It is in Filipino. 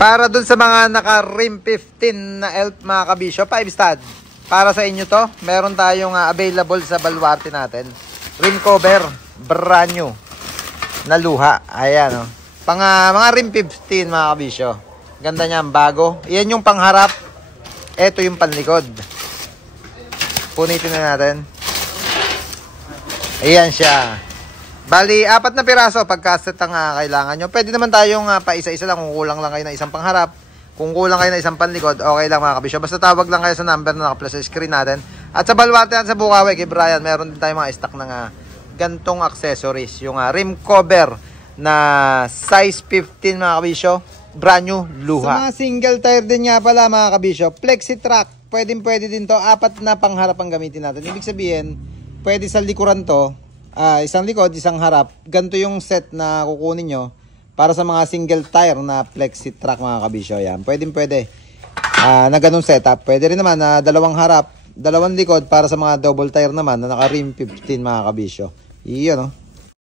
Para dun sa mga naka-rim 15 na ELF mga kabisyo, 5 stud. Para sa inyo to, meron tayong available sa Baluarte natin. Rim cover, brand new na luha. Ayan o. Mga rim 15 mga kabisyo. Ganda niyan, bago. Yan yung pangharap. Ito yung panlikod. Punitin na natin. Ayan siya. Bali, 4 na piraso pagka-set ang kailangan nyo. Pwede naman tayong pa-isa-isa lang kung kulang lang kayo na isang pangharap. Kung kulang kayo na isang panlikod, okay lang mga kabisyo. Basta tawag lang kayo sa number na naka-plus sa screen natin. At sa Baluarte at sa Bukawi, kay Brian, meron din tayong mga stock ng gantong accessories. Yung rim cover na size 15 mga kabisyo. Brand new, luha. Sa mga single tire din nga pala mga kabisyo, Flexi-Track. Pwede din to. 4 na pangharap ang gamitin natin. Ibig sabihin, pwede sa likuran to. Isang likod, isang harap. Ganito yung set na kukunin nyo para sa mga single tire na Flexi-Track mga kabisyo. Yan. Pwede. Na ganun setup. Pwede rin naman na 2 harap, 2 likod para sa mga double tire naman na naka rim 15 mga kabisyo. Iyon, no?